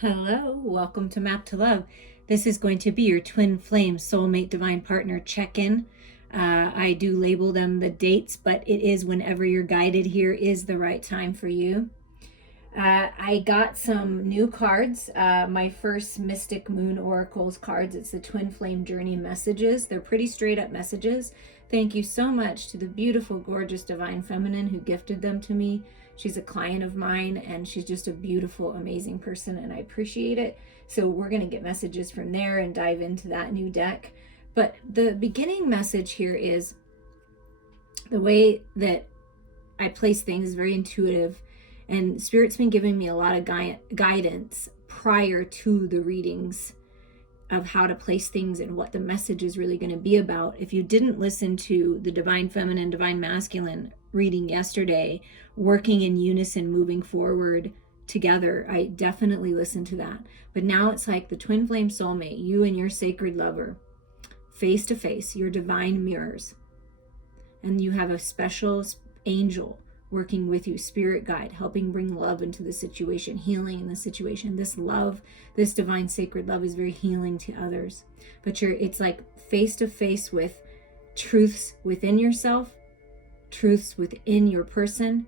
Hello, welcome to Map to Love. This is going to be your twin flame soulmate divine partner check-in. I do label them the dates, but it is whenever you're guided here is the right time for you. I got some new cards, my first Mystic Moon Oracles cards. It's the Twin Flame Journey messages. They're pretty straight up messages. Thank you so much to the beautiful, gorgeous Divine Feminine who gifted them to me. She's a client of mine and she's just a beautiful, amazing person and I appreciate it. So we're going to get messages from there and dive into that new deck. But the beginning message here is the way that I place things is very intuitive. And Spirit's been giving me a lot of guidance prior to the readings of how to place things and what the message is really going to be about. If you didn't listen to the Divine Feminine, Divine Masculine reading yesterday, working in unison, moving forward together, I definitely listened to that. But now it's like the twin flame soulmate, you and your sacred lover, face to face, your divine mirrors. And you have a special angel working with you, spirit guide, helping bring love into the situation, healing in the situation. This love, this divine sacred love is very healing to others. But it's like face to face with truths within yourself, truths within your person,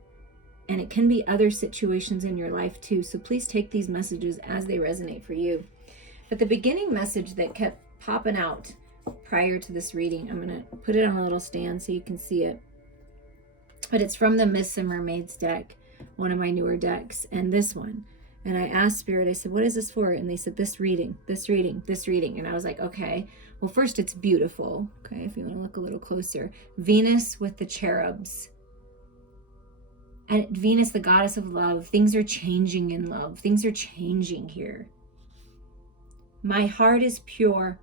and it can be other situations in your life too. So please take these messages as they resonate for you. But the beginning message that kept popping out prior to this reading, I'm going to put it on a little stand so you can see it. But it's from the Myths and Mermaids deck, one of my newer decks, and this one. And I asked Spirit, I said, what is this for? And they said, this reading, this reading, this reading. And I was like, okay, well, first it's beautiful. Okay, if you want to look a little closer. Venus with the cherubs. And Venus, the goddess of love, things are changing in love. Things are changing here. My heart is pure.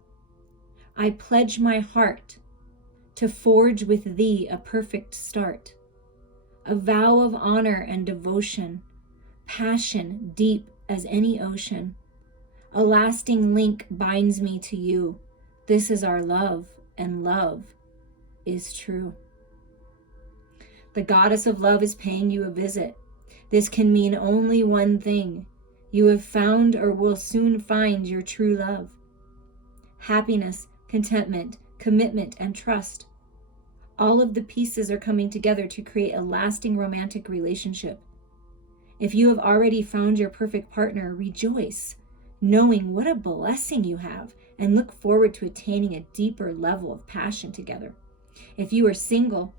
I pledge my heart to forge with thee a perfect start. A vow of honor and devotion, passion deep as any ocean. A lasting link binds me to you. This is our love, and love is true. The goddess of love is paying you a visit. This can mean only one thing. You have found or will soon find your true love. Happiness, contentment, commitment, and trust. All of the pieces are coming together to create a lasting romantic relationship. If you have already found your perfect partner, rejoice, knowing what a blessing you have, and look forward to attaining a deeper level of passion together. If you are single,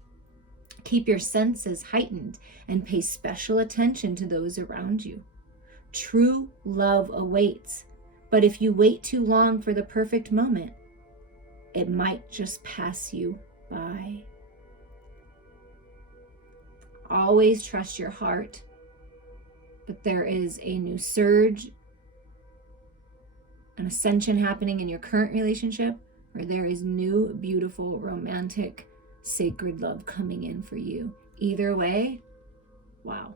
keep your senses heightened and pay special attention to those around you. True love awaits, but if you wait too long for the perfect moment, it might just pass you by. Always trust your heart, but there is a new surge, an ascension happening in your current relationship, where there is new, beautiful, romantic, sacred love coming in for you. Either way, wow,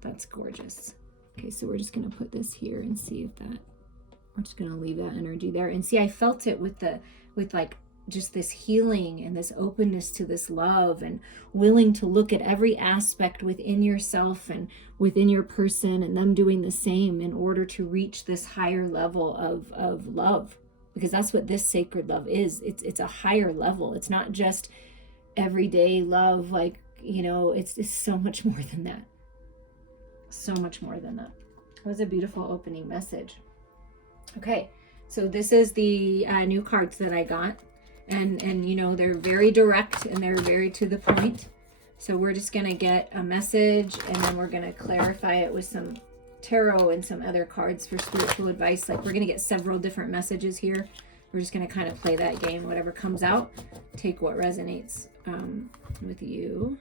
that's gorgeous. Okay, so we're just going to put this here and see if that, we're just going to leave that energy there. And see, I felt it with like just this healing and this openness to this love and willing to look at every aspect within yourself and within your person and them doing the same in order to reach this higher level of love, because that's what this sacred love is. It's a higher level. It's not just everyday love, like, you know, it's so much more than that. So much more than that. It was a beautiful opening message. Okay, so this is the new cards that I got. And you know, they're very direct and they're very to the point. So we're just going to get a message and then we're going to clarify it with some tarot and some other cards for spiritual advice. Like, we're going to get several different messages here. We're just going to kind of play that game. Whatever comes out, take what resonates with you.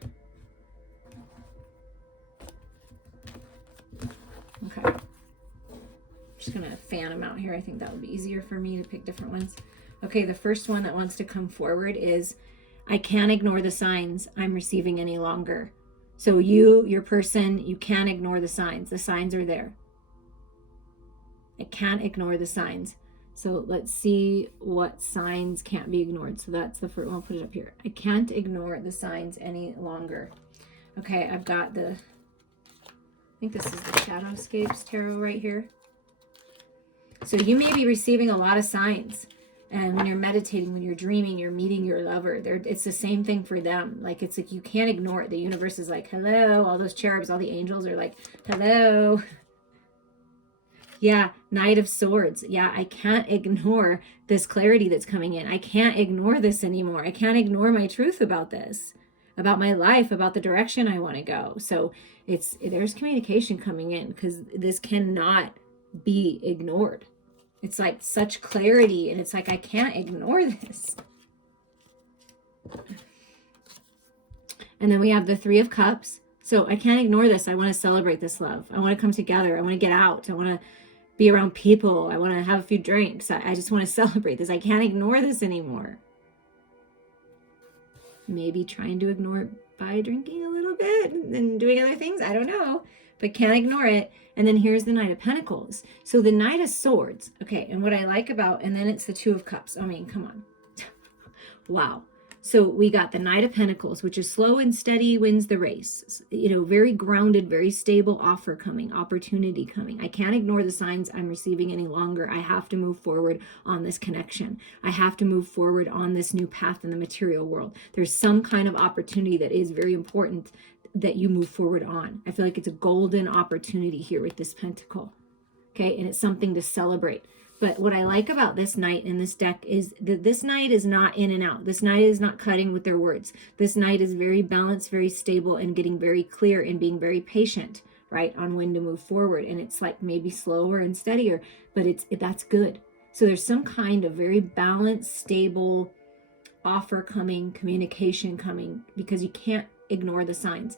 Okay. Just going to fan them out here. I think that would be easier for me to pick different ones. Okay, the first one that wants to come forward is, I can't ignore the signs I'm receiving any longer. So your person, you can't ignore the signs. The signs are there. I can't ignore the signs. So let's see what signs can't be ignored. So that's the first one. I'll put it up here. I can't ignore the signs any longer. Okay, I've got I think this is the Shadowscapes Tarot right here. So you may be receiving a lot of signs. And when you're meditating, when you're dreaming, you're meeting your lover. It's the same thing for them. Like, it's like you can't ignore it. The universe is like, hello. All those cherubs, all the angels are like, hello. Yeah, Knight of Swords. Yeah, I can't ignore this clarity that's coming in. I can't ignore this anymore. I can't ignore my truth about this, about my life, about the direction I want to go. So there's communication coming in, because this cannot be ignored. It's like such clarity, and it's like, I can't ignore this. And then we have the Three of Cups. So I can't ignore this. I want to celebrate this love. I want to come together. I want to get out. I want to be around people. I want to have a few drinks. I just want to celebrate this. I can't ignore this anymore. Maybe trying to ignore it by drinking a little bit and doing other things. I don't know, but can't ignore it. And then here's the Knight of Pentacles. So the Knight of Swords. Okay, and what I like about, and then it's the Two of Cups. I mean, come on. Wow. So we got the Knight of Pentacles, which is slow and steady, wins the race. You know, very grounded, very stable offer coming, opportunity coming. I can't ignore the signs I'm receiving any longer. I have to move forward on this connection. I have to move forward on this new path in the material world. There's some kind of opportunity that is very important that you move forward on. I feel like it's a golden opportunity here with this pentacle. Okay, and it's something to celebrate. But what I like about this Knight in this deck is that this Knight is not in and out. This Knight is not cutting with their words. This Knight is very balanced, very stable, and getting very clear and being very patient, right, on when to move forward. And it's like maybe slower and steadier, but that's good. So there's some kind of very balanced, stable offer coming, communication coming, because you can't ignore the signs.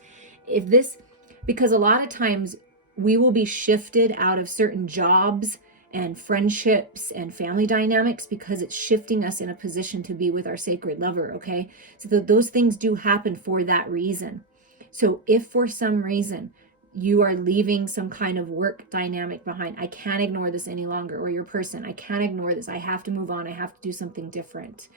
Because a lot of times we will be shifted out of certain jobs and friendships and family dynamics because it's shifting us in a position to be with our sacred lover, okay? So those things do happen for that reason. So if for some reason you are leaving some kind of work dynamic behind, I can't ignore this any longer, or your person, I can't ignore this, I have to move on, I have to do something different.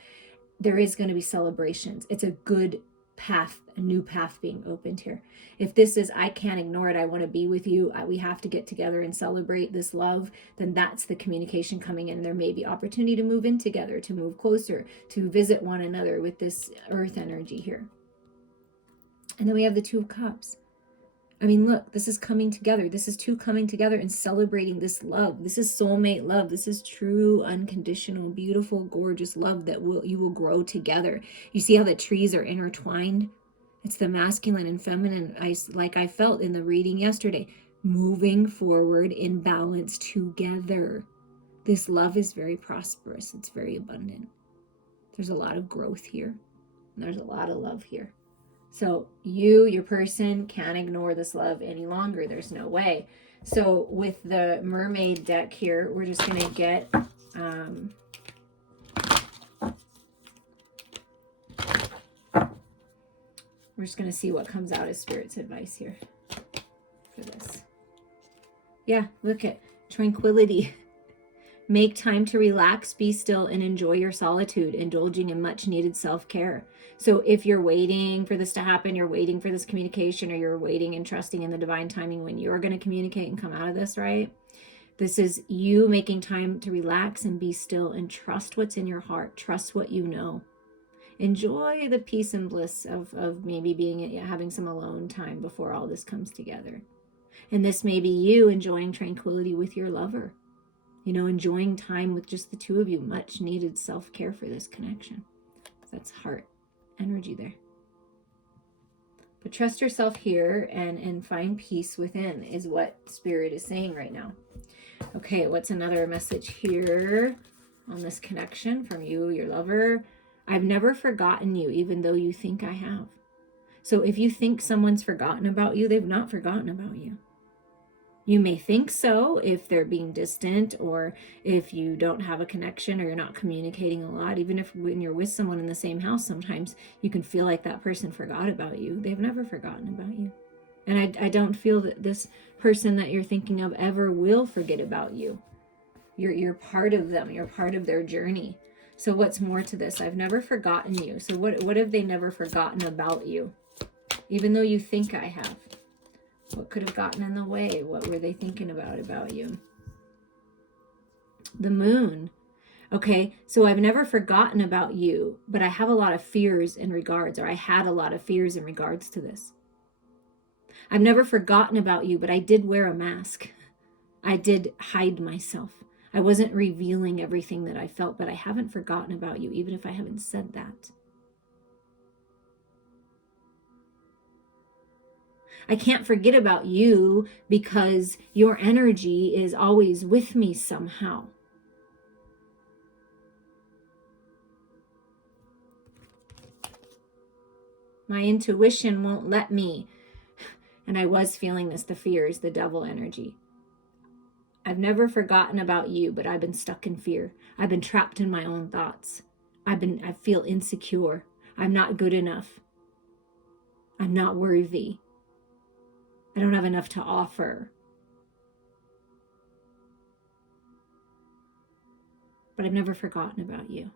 There is going to be celebrations. It's a good path, a new path being opened here. If this is, I can't ignore it, I want to be with you, we have to get together and celebrate this love, then that's the communication coming in. There may be opportunity to move in together, to move closer, to visit one another with this earth energy here. And then we have the Two of Cups. I mean, look, this is coming together. This is two coming together and celebrating this love. This is soulmate love. This is true, unconditional, beautiful, gorgeous love that you will grow together. You see how the trees are intertwined? It's the masculine and feminine, like I felt in the reading yesterday, moving forward in balance together. This love is very prosperous. It's very abundant. There's a lot of growth here. And there's a lot of love here. So your person, can't ignore this love any longer. There's no way. So with the mermaid deck here, we're just going to get we're just going to see what comes out as Spirit's advice here for this. Yeah, look at tranquility. Make time to relax, be still, and enjoy your solitude, indulging in much needed self-care. So if you're waiting for this to happen, you're waiting for this communication, or you're waiting and trusting in the divine timing when you're going to communicate and come out of this, right? This is you making time to relax and be still and trust what's in your heart. Trust what you know. Enjoy the peace and bliss of maybe having some alone time before all this comes together. And this may be you enjoying tranquility with your lover. You know, enjoying time with just the two of you. Much needed self-care for this connection. That's heart energy there. But trust yourself here and find peace within is what Spirit is saying right now. Okay, what's another message here on this connection from you, your lover? I've never forgotten you, even though you think I have. So if you think someone's forgotten about you, they've not forgotten about you. You may think so if they're being distant, or if you don't have a connection, or you're not communicating a lot. Even if when you're with someone in the same house, sometimes you can feel like that person forgot about you. They've never forgotten about you. And I don't feel that this person that you're thinking of ever will forget about you. You're part of them. You're part of their journey. So what's more to this? I've never forgotten you. So what have they never forgotten about you? Even though you think I have. What could have gotten in the way? What were they thinking about you? The Moon. Okay, so I've never forgotten about you, but I have a lot of fears in regards, or I had a lot of fears in regards to this. I've never forgotten about you, but I did wear a mask. I did hide myself. I wasn't revealing everything that I felt, but I haven't forgotten about you, even if I haven't said that. I can't forget about you because your energy is always with me somehow. My intuition won't let me. And I was feeling this, the fears, the devil energy. I've never forgotten about you, but I've been stuck in fear. I've been trapped in my own thoughts. I feel insecure. I'm not good enough. I'm not worthy. I don't have enough to offer. But I've never forgotten about you.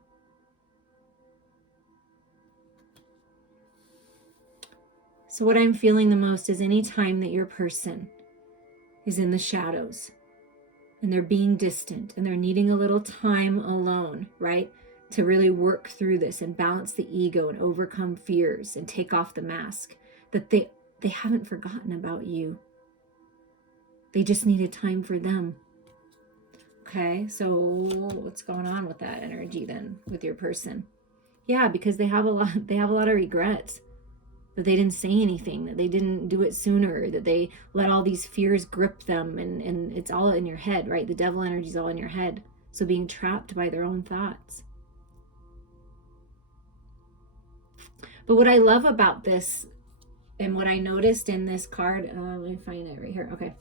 So what I'm feeling the most is any time that your person is in the shadows and they're being distant and they're needing a little time alone, right? To really work through this and balance the ego and overcome fears and take off the mask, that they haven't forgotten about you. They just needed time for them. Okay, so what's going on with that energy then with your person? Yeah, because they have a lot of regrets. That they didn't say anything, that they didn't do it sooner, that they let all these fears grip them, and it's all in your head, right? The devil energy is all in your head. So being trapped by their own thoughts. But what I love about this, and what I noticed in this card, let me find it right here. Okay.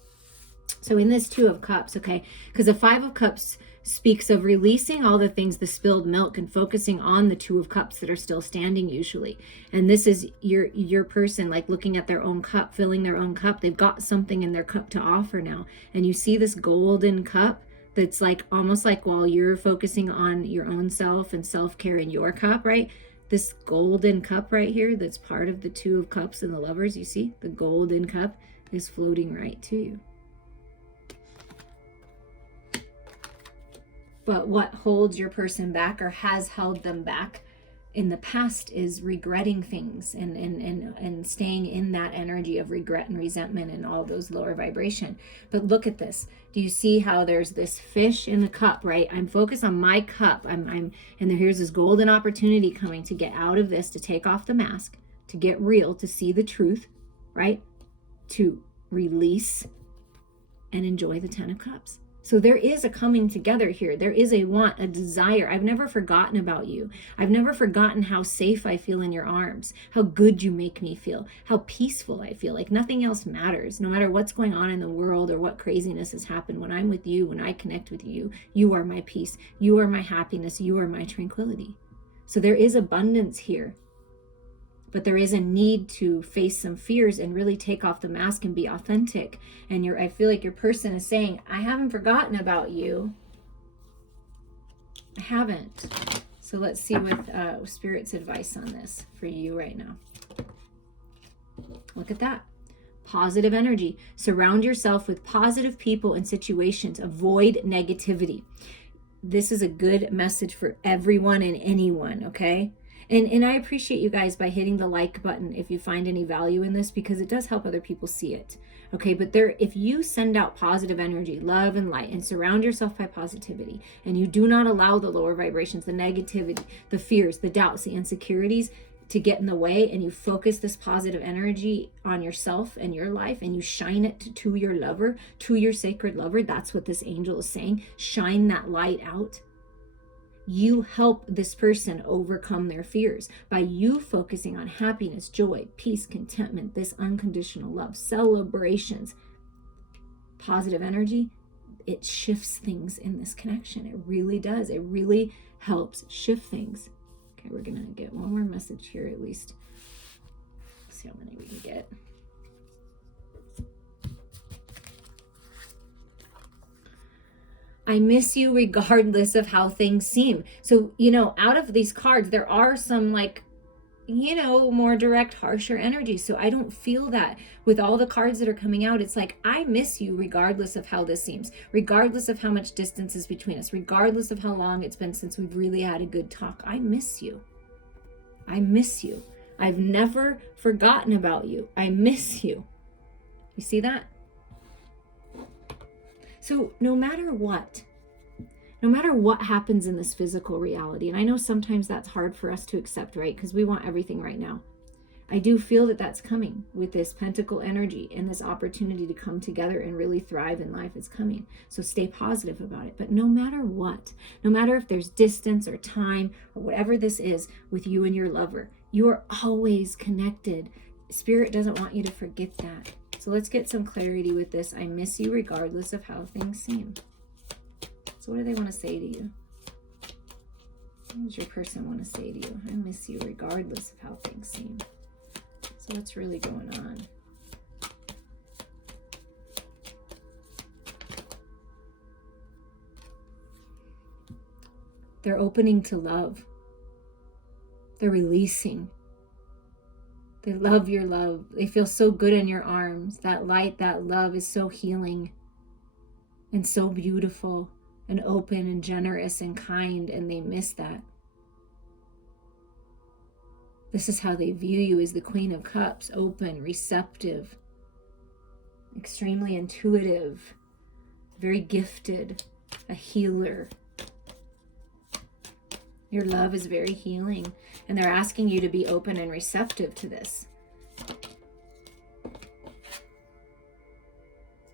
So in this Two of Cups, okay, because the Five of Cups speaks of releasing all the things, the spilled milk, and focusing on the Two of Cups that are still standing usually. And this is your person like looking at their own cup, filling their own cup. They've got something in their cup to offer now. And you see this golden cup that's like almost like while you're focusing on your own self and self-care in your cup, right? This golden cup right here that's part of the Two of Cups and the Lovers, you see? The golden cup is floating right to you. But what holds your person back or has held them back in the past is regretting things and staying in that energy of regret and resentment and all those lower vibration. But look at this. Do you see how there's this fish in the cup, right? I'm focused on my cup. And here's this golden opportunity coming to get out of this, to take off the mask, to get real, to see the truth, right? To release and enjoy the Ten of Cups. So there is a coming together here. There is a want, a desire. I've never forgotten about you. I've never forgotten how safe I feel in your arms, how good you make me feel, how peaceful I feel. Like nothing else matters. No matter what's going on in the world or what craziness has happened, when I'm with you, when I connect with you, you are my peace. You are my happiness. You are my tranquility. So there is abundance here. But there is a need to face some fears and really take off the mask and be authentic. And I feel like your person is saying, I haven't forgotten about you. I haven't. So let's see what Spirit's advice on this for you right now. Look at that. Positive energy. Surround yourself with positive people and situations. Avoid negativity. This is a good message for everyone and anyone, okay? And I appreciate you guys by hitting the like button if you find any value in this, because it does help other people see it. Okay, but if you send out positive energy, love and light, and surround yourself by positivity, and you do not allow the lower vibrations, the negativity, the fears, the doubts, the insecurities to get in the way, and you focus this positive energy on yourself and your life, and you shine it to your lover, to your sacred lover, that's what this angel is saying. Shine that light out. You help this person overcome their fears by you focusing on happiness, joy, peace, contentment, this unconditional love, celebrations, positive energy. It shifts things in this connection. It really does. It really helps shift things. Okay, we're going to get one more message here at least. Let's see how many we can get. I miss you regardless of how things seem. So, out of these cards, there are some like more direct, harsher energy. So I don't feel that with all the cards that are coming out. It's like, I miss you regardless of how this seems, regardless of how much distance is between us, regardless of how long it's been since we've really had a good talk. I miss you. I miss you. I've never forgotten about you. I miss you. You see that? So no matter what happens in this physical reality, and I know sometimes that's hard for us to accept, right? Because we want everything right now. I do feel that that's coming with this pentacle energy, and this opportunity to come together and really thrive in life is coming. So stay positive about it. But no matter what, no matter if there's distance or time or whatever this is with you and your lover, you are always connected. Spirit doesn't want you to forget that. So let's get some clarity with this. I miss you regardless of how things seem. So what do they want to say to you? What does your person want to say to you? I miss you regardless of how things seem. So what's really going on? They're opening to love. They're releasing. They love your love. They feel so good in your arms. That light, that love is so healing and so beautiful and open and generous and kind, and they miss that. This is how they view you, as the Queen of Cups, open, receptive, extremely intuitive, very gifted, a healer. Your love is very healing, and they're asking you to be open and receptive to this.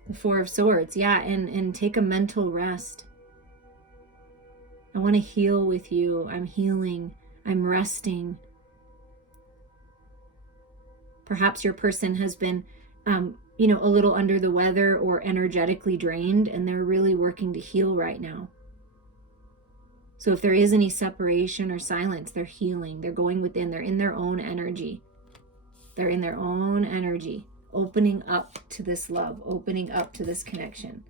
The Four of Swords, yeah, and take a mental rest. I want to heal with you. I'm healing. I'm resting. Perhaps your person has been, a little under the weather or energetically drained, and they're really working to heal right now. So if there is any separation or silence, they're healing. They're going within. They're in their own energy. They're in their own energy, opening up to this love, opening up to this connection.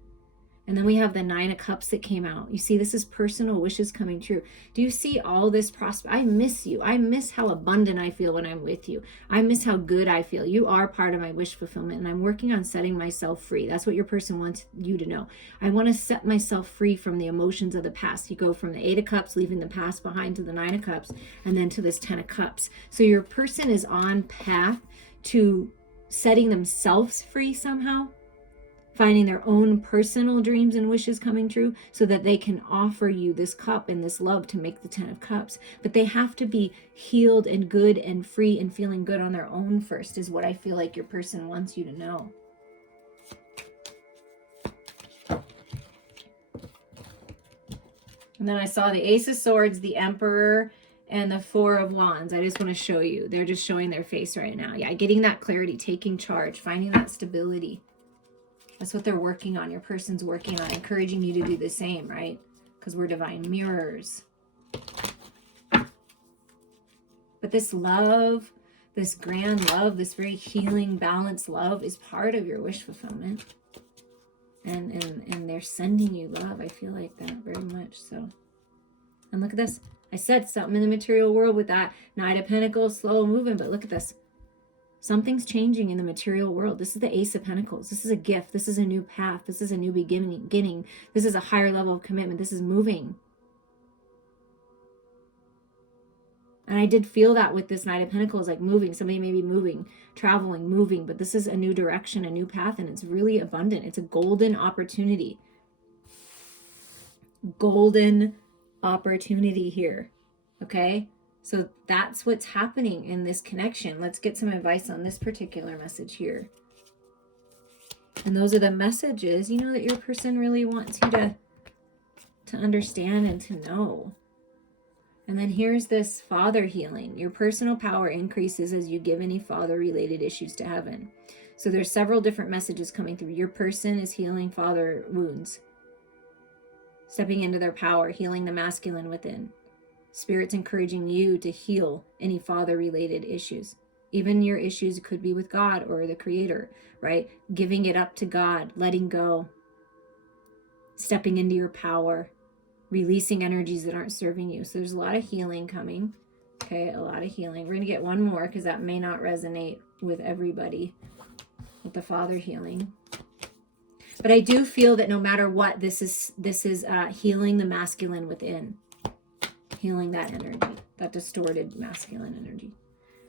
And then we have the Nine of Cups that came out. You see, this is personal wishes coming true. Do you see all this prosperity? I miss you. I miss how abundant I feel when I'm with you. I miss how good I feel. You are part of my wish fulfillment, and I'm working on setting myself free. That's what your person wants you to know. I want to set myself free from the emotions of the past. You go from the Eight of Cups, leaving the past behind, to the Nine of Cups, and then to this Ten of Cups. So your person is on path to setting themselves free somehow, finding their own personal dreams and wishes coming true, so that they can offer you this cup and this love to make the Ten of Cups. But they have to be healed and good and free and feeling good on their own first, is what I feel like your person wants you to know. And then I saw the Ace of Swords, the Emperor, and the Four of Wands. I just want to show you. They're just showing their face right now. Yeah, getting that clarity, taking charge, finding that stability. That's what they're working on. Your person's working on encouraging you to do the same, right? Because we're divine mirrors. But this love, this grand love, this very healing, balanced love is part of your wish fulfillment. And they're sending you love. I feel like that very much so. And look at this. I said something in the material world with that Knight of Pentacles, slow moving, but look at this. Something's changing in the material world. This is the Ace of Pentacles. This is a gift. This is a new path. This is a new beginning. This is a higher level of commitment. This is moving. And I did feel that with this Knight of Pentacles, like moving. Somebody may be moving, traveling, moving, but this is a new direction, a new path, and it's really abundant. It's a golden opportunity. Golden opportunity here. Okay? So that's what's happening in this connection. Let's get some advice on this particular message here. And those are the messages, that your person really wants you to understand and to know. And then here's this father healing. Your personal power increases as you give any father-related issues to heaven. So there's several different messages coming through. Your person is healing father wounds, stepping into their power, healing the masculine within. Spirit's encouraging you to heal any father-related issues. Even your issues could be with God or the Creator, right? Giving it up to God, letting go, stepping into your power, releasing energies that aren't serving you. So there's a lot of healing coming, Okay, a lot of healing. We're going to get one more because that may not resonate with everybody, with the Father healing. But I do feel that no matter what, this is healing the masculine within. Healing that energy, that distorted masculine energy.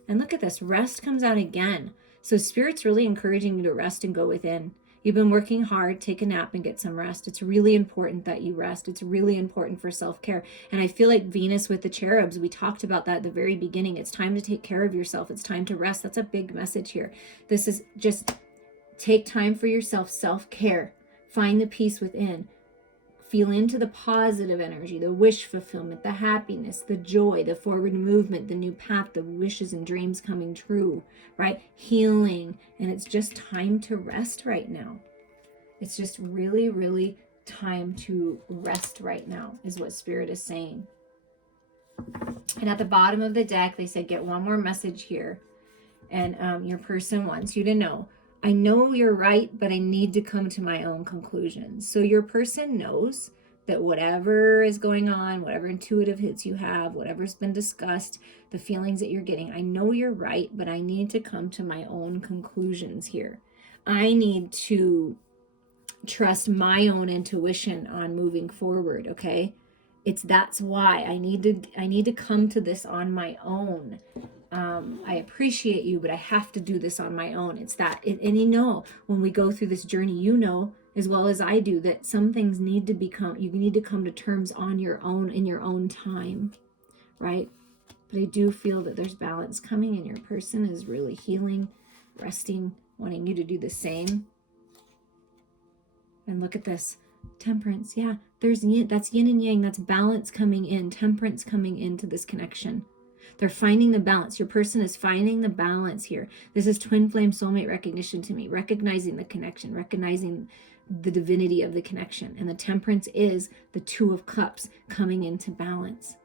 And look at this, rest comes out again. So Spirit's really encouraging you to rest and go within. You've been working hard, take a nap and get some rest. It's really important that you rest. It's really important for self-care. And I feel like Venus with the cherubs, we talked about that at the very beginning. It's time to take care of yourself. It's time to rest. That's a big message here. This is just take time for yourself, self-care. Find the peace within. Feel into the positive energy, the wish fulfillment, the happiness, the joy, the forward movement, the new path, the wishes and dreams coming true, right? Healing. And it's just time to rest right now. It's just really, really time to rest right now is what Spirit is saying. And at the bottom of the deck, they said, get one more message here. And your person wants you to know, I know you're right, but I need to come to my own conclusions. So your person knows that whatever is going on, whatever intuitive hits you have, whatever's been discussed, the feelings that you're getting, I know you're right, but I need to come to my own conclusions here. I need trust my own intuition on moving forward, okay? That's why I need to come to this on my own. I appreciate you, but I have to do this on my own. It's that, and you know, when we go through this journey, you know, as well as I do, that some things need to become, you need to come to terms on your own, in your own time, right? But I do feel that there's balance coming, and your person is really healing, resting, wanting you to do the same. And look at this, temperance. Yeah, there's yin, that's yin and yang, that's balance coming in, temperance coming into this connection. They're finding the balance. Your person is finding the balance here. This is twin flame soulmate recognition to me, recognizing the connection, recognizing the divinity of the connection. And the temperance is the Two of Cups coming into balance.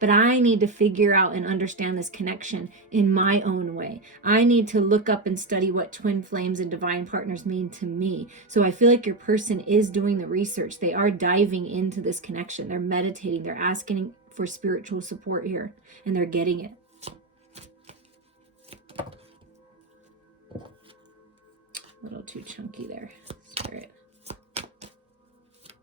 But I need to figure out and understand this connection in my own way. I need to look up and study what twin flames and divine partners mean to me. So I feel like your person is doing the research. They are diving into this connection. They're meditating. They're asking for spiritual support here, and they're getting it. A little too chunky there, Spirit.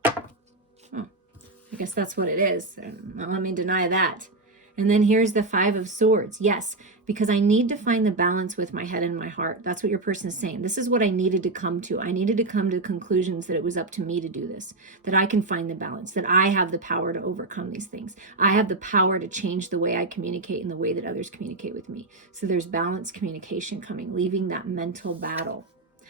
I guess that's what it is. Let me deny that. And then here's the Five of Swords. Yes, because I need to find the balance with my head and my heart. That's what your person is saying. This is what I needed to come to. I needed to come to conclusions that it was up to me to do this, that I can find the balance, that I have the power to overcome these things. I have the power to change the way I communicate and the way that others communicate with me. So there's balanced communication coming, leaving that mental battle.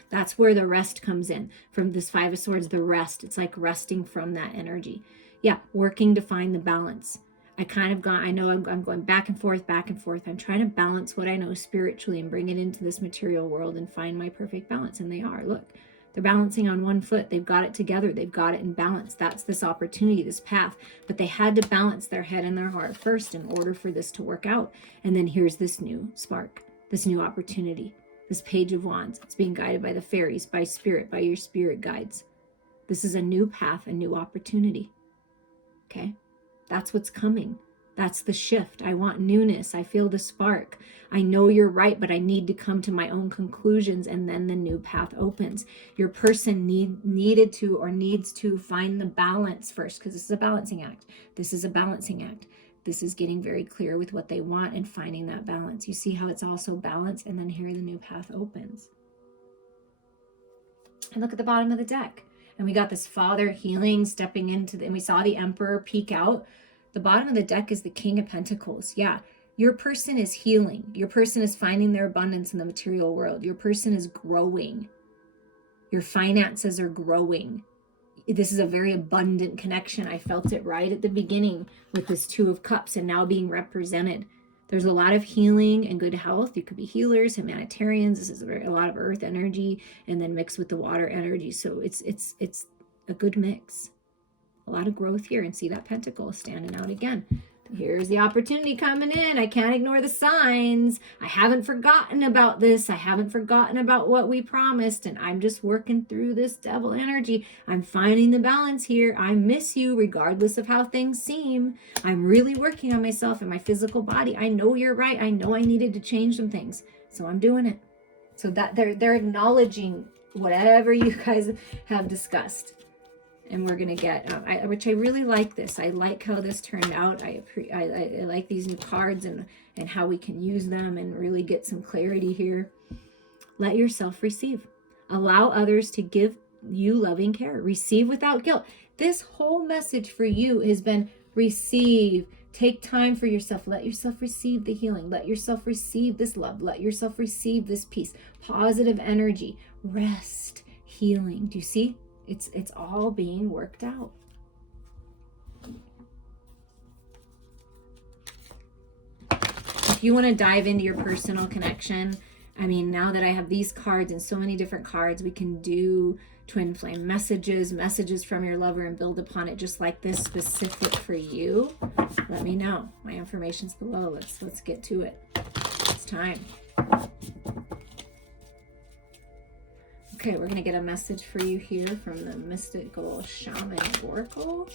That's where the rest comes in. From this Five of Swords, the rest. It's like resting from that energy. Yeah, working to find the balance. I know I'm going back and forth. I'm trying to balance what I know spiritually and bring it into this material world and find my perfect balance. And they are. Look, they're balancing on one foot. They've got it together. They've got it in balance. That's this opportunity, this path. But they had to balance their head and their heart first in order for this to work out. And then here's this new spark, this new opportunity, this Page of Wands. It's being guided by the fairies, by spirit, by your spirit guides. This is a new path, a new opportunity. Okay? That's what's coming. That's the shift. I want newness. I feel the spark. I know you're right, but I need to come to my own conclusions, and then the new path opens. Your person needed to or needs to find the balance first, because this is a balancing act. This is a balancing act. This is getting very clear with what they want and finding that balance. You see how it's also balanced, and then here the new path opens. And look at the bottom of the deck. And we got this Father healing, stepping into and we saw the Emperor peek out. The bottom of the deck is the King of Pentacles. Yeah, your person is healing. Your person is finding their abundance in the material world. Your person is growing. Your finances are growing. This is a very abundant connection. I felt it right at the beginning with this Two of Cups and now being represented. There's a lot of healing and good health. You could be healers, humanitarians. This is a lot of earth energy and then mixed with the water energy. So it's a good mix. A lot of growth here, and see that pentacle standing out again. Here's the opportunity coming in. I can't ignore the signs. I haven't forgotten about this. I haven't forgotten about what we promised. And I'm just working through this devil energy. I'm finding the balance here. I miss you regardless of how things seem. I'm really working on myself and my physical body. I know you're right. I know I needed to change some things. So I'm doing it. So that they're acknowledging whatever you guys have discussed. And we're going to get, which I really like this. I like how this turned out. I like these new cards and how we can use them and really get some clarity here. Let yourself receive. Allow others to give you loving care. Receive without guilt. This whole message for you has been receive. Take time for yourself. Let yourself receive the healing. Let yourself receive this love. Let yourself receive this peace. Positive energy. Rest. Healing. Do you see? It's all being worked out. If you want to dive into your personal connection, I mean, now that I have these cards and so many different cards, we can do twin flame messages from your lover and build upon it just like this, specific for you. Let me know. My information's below. Let's get to it. It's time. Okay, we're going to get a message for you here from the Mystical Shaman Oracle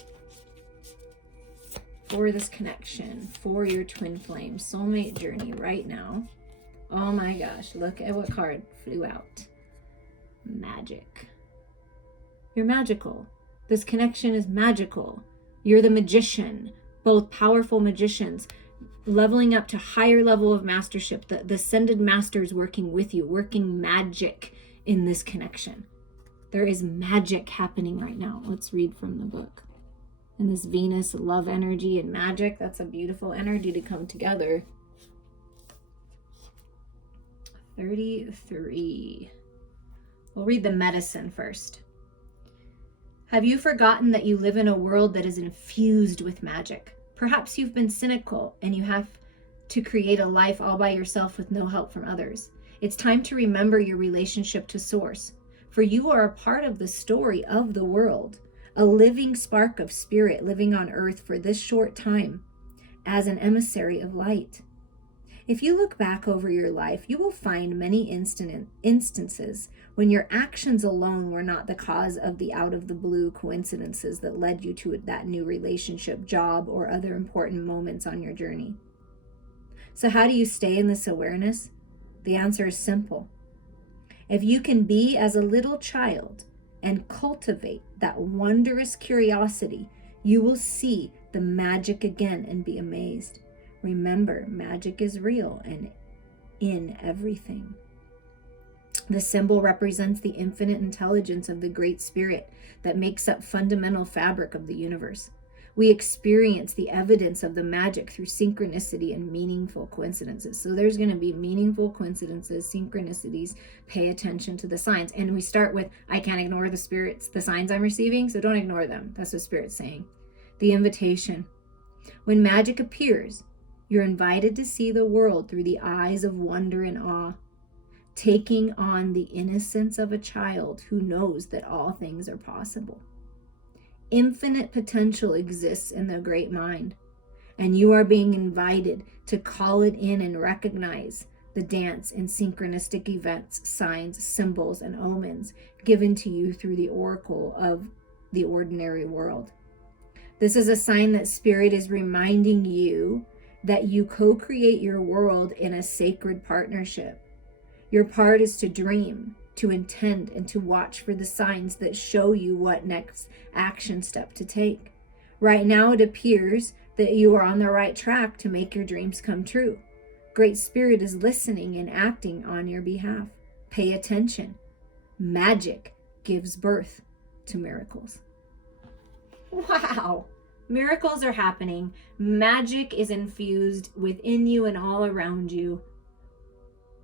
for this connection, for your twin flame soulmate journey right now. Oh my gosh, look at what card flew out. Magic. You're magical. This connection is magical. You're the magician, both powerful magicians, leveling up to higher level of mastership, the ascended masters working with you, working magic in this connection. There is magic happening right now. Let's read from the book. And this Venus love energy and magic, that's a beautiful energy to come together. 33. We'll read the medicine first. Have you forgotten that you live in a world that is infused with magic? Perhaps you've been cynical and you have to create a life all by yourself with no help from others. It's time to remember your relationship to Source, for you are a part of the story of the world, a living spark of spirit living on earth for this short time as an emissary of light. If you look back over your life, you will find many instances when your actions alone were not the cause of the out-of-the-blue coincidences that led you to that new relationship, job, or other important moments on your journey. So how do you stay in this awareness? The answer is simple. If you can be as a little child and cultivate that wondrous curiosity, you will see the magic again and be amazed. Remember, magic is real and in everything. The symbol represents the infinite intelligence of the Great Spirit that makes up fundamental fabric of the universe. We experience the evidence of the magic through synchronicity and meaningful coincidences. So there's going to be meaningful coincidences, synchronicities. Pay attention to the signs. And we start with, I can't ignore the spirits, the signs I'm receiving, so don't ignore them. That's what Spirit's saying. The invitation. When magic appears, you're invited to see the world through the eyes of wonder and awe, taking on the innocence of a child who knows that all things are possible. Infinite potential exists in the great mind, and you are being invited to call it in and recognize the dance in synchronistic events, signs, symbols, and omens given to you through the oracle of the ordinary world. This is a sign that Spirit is reminding you that you co-create your world in a sacred partnership. Your part is to dream, to intend, and to watch for the signs that show you what next action step to take. Right now, it appears that you are on the right track to make your dreams come true. Great Spirit is listening and acting on your behalf. Pay attention. Magic gives birth to miracles. Wow! Miracles are happening. Magic is infused within you and all around you.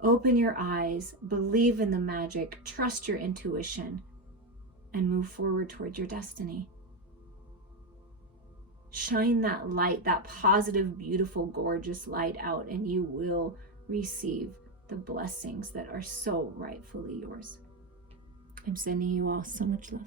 Open your eyes, believe in the magic, trust your intuition, and move forward toward your destiny. Shine that light, that positive, beautiful, gorgeous light out, and you will receive the blessings that are so rightfully yours. I'm sending you all so much love.